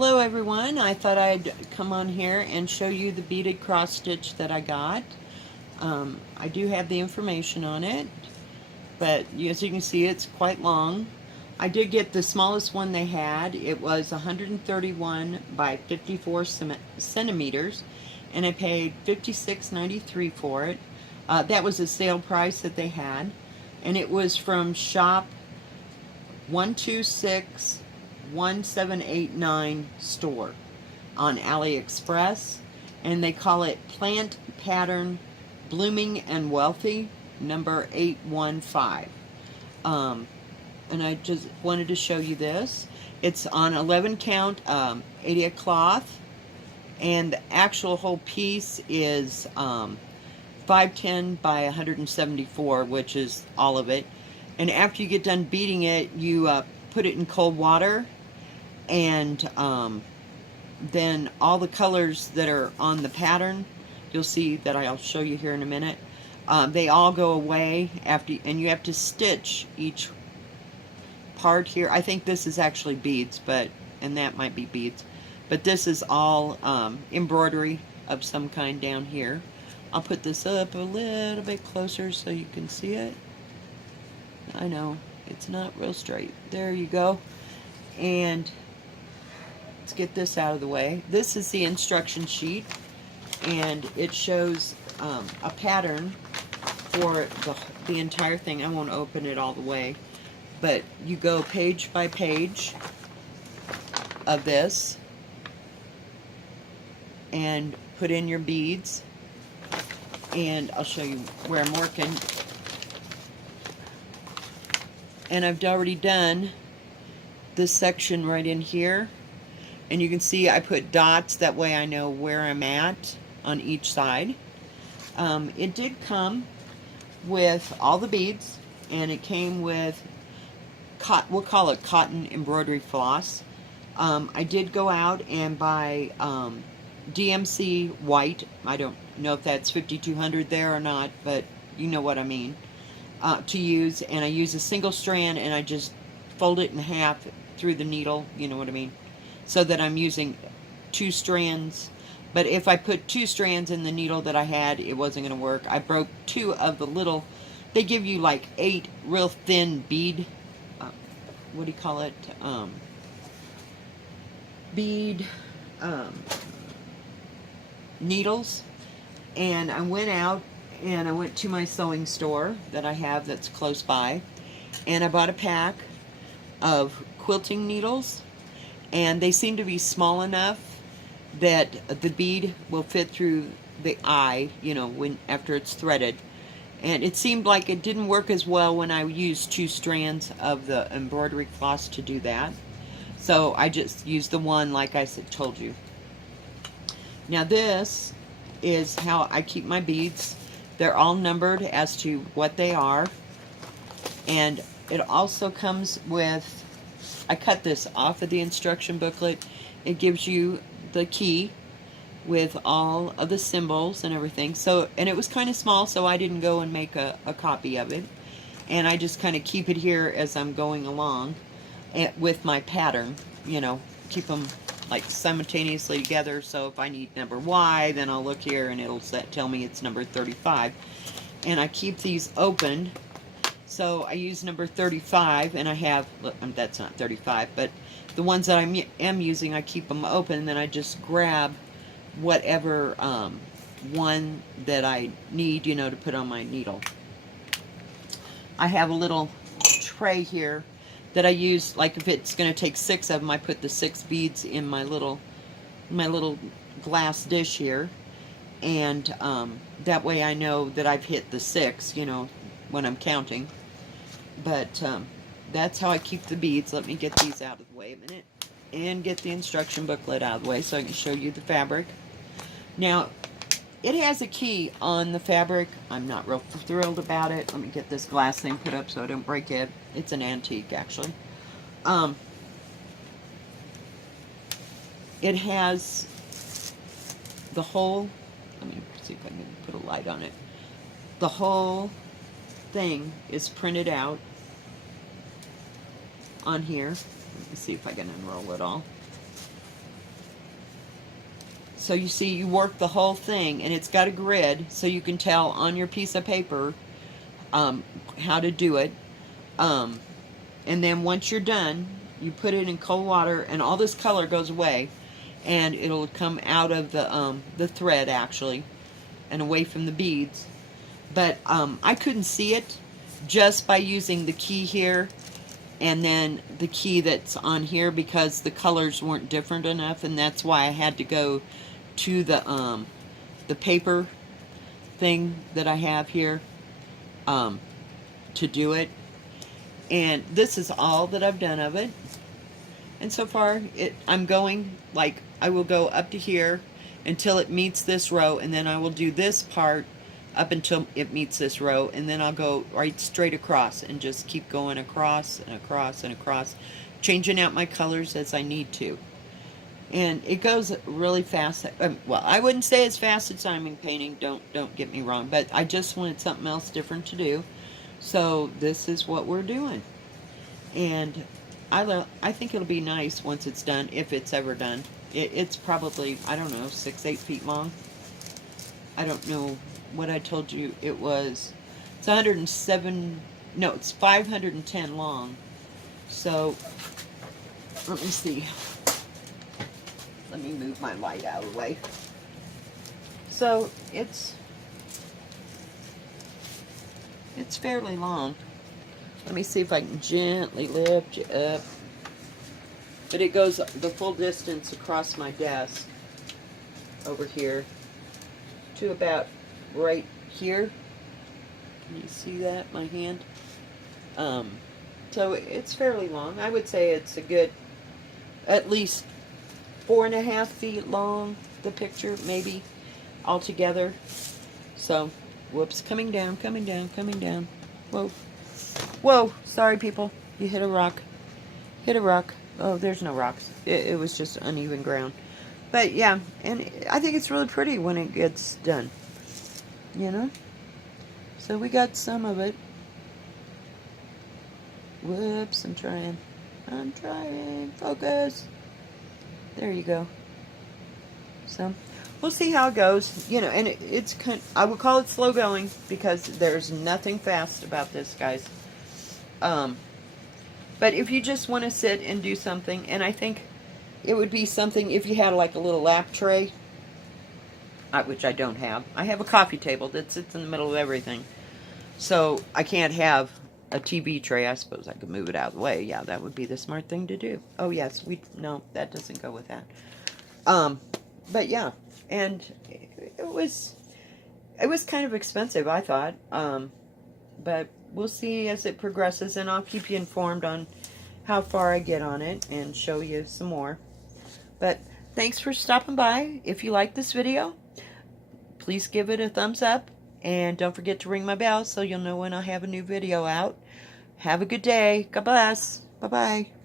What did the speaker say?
Hello everyone, I thought I'd come on here and show you the beaded cross stitch that I got. I do have the information on it, but as you can see it's quite long. I did get the smallest one they had. It was 131 by 54 centimeters, and I paid $56.93 for it. That was a sale price that they had, and it was from shop 1261789 store on AliExpress, and they call it Plant Pattern Blooming and Wealthy number 815. And I just wanted to show you this. It's on 11 count 80 cloth, and the actual whole piece is 510 by 174, which is all of it. And after you get done beating it, you put it in cold water, and then all the colors that are on the pattern, you'll see that I'll show you here in a minute, they all go away after, and you have to stitch each part here. I think this is actually beads, and that might be beads, but this is all embroidery of some kind down here. I'll put this up a little bit closer so you can see it. I know it's not real straight. There you go. And let's get this out of the way. This is the instruction sheet, and it shows a pattern for the entire thing. I won't open it all the way, but you go page by page of this and put in your beads, and I'll show you where I'm working. And I've already done this section right in here, and you can see I put dots, that way I know where I'm at on each side. It did come with all the beads, and it came with we'll call it cotton embroidery floss. I did go out and buy DMC white. I don't know if that's 5200 there or not, but you know what I mean. To use, and I use a single strand, and I just fold it in half through the needle, you know what I mean, so that I'm using 2 strands. But if I put 2 strands in the needle that I had, it wasn't going to work. I broke 2 of the little, they give you like 8 real thin bead, what do you call it, bead needles. And I went out and I went to my sewing store that I have that's close by, and I bought a pack of quilting needles, and they seem to be small enough that the bead will fit through the eye, you know, after it's threaded. And it seemed like it didn't work as well when I used 2 strands of the embroidery floss to do that, so I just used the one like I told you. Now this is how I keep my beads. They're all numbered as to what they are, and it also comes with, I cut this off of the instruction booklet. It gives you the key with all of the symbols and everything. So, and it was kind of small, so I didn't go and make a copy of it, and I just kind of keep it here as I'm going along with my pattern, you know, keep them like simultaneously together. So if I need number Y, then I'll look here and it'll tell me it's number 35. And I keep these open, so I use number 35, and I have, look, that's not 35, but the ones that I am using, I keep them open, and then I just grab whatever one that I need, you know, to put on my needle. I have a little tray here that I use, like if it's going to take 6 of them, I put the 6 beads in my little glass dish here, and that way I know that I've hit the 6, you know, when I'm counting. But that's how I keep the beads. Let me get these out of the way a minute and get the instruction booklet out of the way so I can show you the fabric. Now, it has a key on the fabric. I'm not real thrilled about it. Let me get this glass thing put up so I don't break it. It's an antique, actually. It has the whole, let me see if I can put a light on it. The whole thing is printed out on here. Let me see if I can unroll it all. So you see, you work the whole thing, and it's got a grid, so you can tell on your piece of paper how to do it. And then once you're done, you put it in cold water, and all this color goes away, and it'll come out of the thread, actually, and away from the beads. But I couldn't see it just by using the key here and then the key that's on here, because the colors weren't different enough, and that's why I had to go to the paper thing that I have here to do it. And this is all that I've done of it. And so far, I'm going, like, I will go up to here until it meets this row, and then I will do this part up until it meets this row, and then I'll go right straight across and just keep going across and across and across, changing out my colors as I need to. And it goes really fast. Well, I wouldn't say as fast as diamond painting, don't get me wrong, but I just wanted something else different to do. So this is what we're doing. And I think it'll be nice once it's done, if it's ever done. It's probably, I don't know, 6-8 feet long. I don't know what I told you it was. It's 107, no, it's 510 long. So, let me see. Let me move my light out of the way. So, it's fairly long. Let me see if I can gently lift you up. But it goes the full distance across my desk over here to about right here. Can you see that, my hand? So it's fairly long. I would say it's a good, at least 4.5 feet long, the picture, maybe, altogether. So, whoops, coming down, coming down, coming down. Whoa. Whoa, sorry people, you hit a rock. Hit a rock. Oh, there's no rocks. It was just uneven ground. But yeah, and I think it's really pretty when it gets done. You know? So we got some of it. Whoops, I'm trying. Focus. There you go. So, we'll see how it goes. You know, and it's kind, I would call it slow going, because there's nothing fast about this, guys. But if you just want to sit and do something, and I think it would be something if you had like a little lap tray, which I don't have. I have a coffee table that sits in the middle of everything. So I can't have a TV tray. I suppose I could move it out of the way. Yeah, that would be the smart thing to do. Oh yes, no, that doesn't go with that. But yeah, and it was kind of expensive, I thought. But we'll see as it progresses, and I'll keep you informed on how far I get on it and show you some more. But thanks for stopping by. If you like this video, please give it a thumbs up, and don't forget to ring my bell so you'll know when I have a new video out. Have a good day. God bless. Bye-bye.